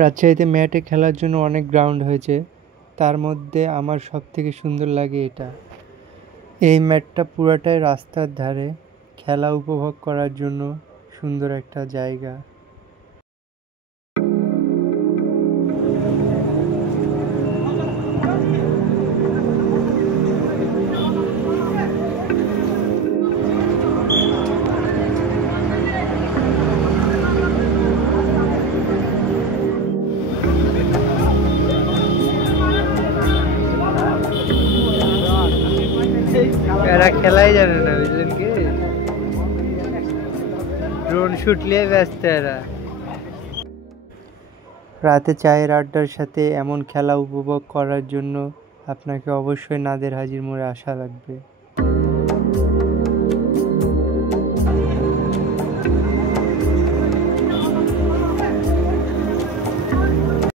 রাজশাহীতে ম্যাটে খেলার জন্য অনেক গ্রাউন্ড হয়েছে, তার মধ্যে আমার সবথেকে সুন্দর লাগে এটা। এই ম্যাটটা পুরাটাই রাস্তার ধারে, খেলা উপভোগ করার জন্য সুন্দর একটা জায়গা। এরা খেলাই জানে না, বুঝলেন কি? ড্রোন শুট নিয়ে ব্যস্ত এরা। রাতে চায়ের আড্ডার সাথে এমন খেলা উপভোগ করার জন্য আপনাকে অবশ্যই নাদের হাজির মোড়ে আসা লাগবে।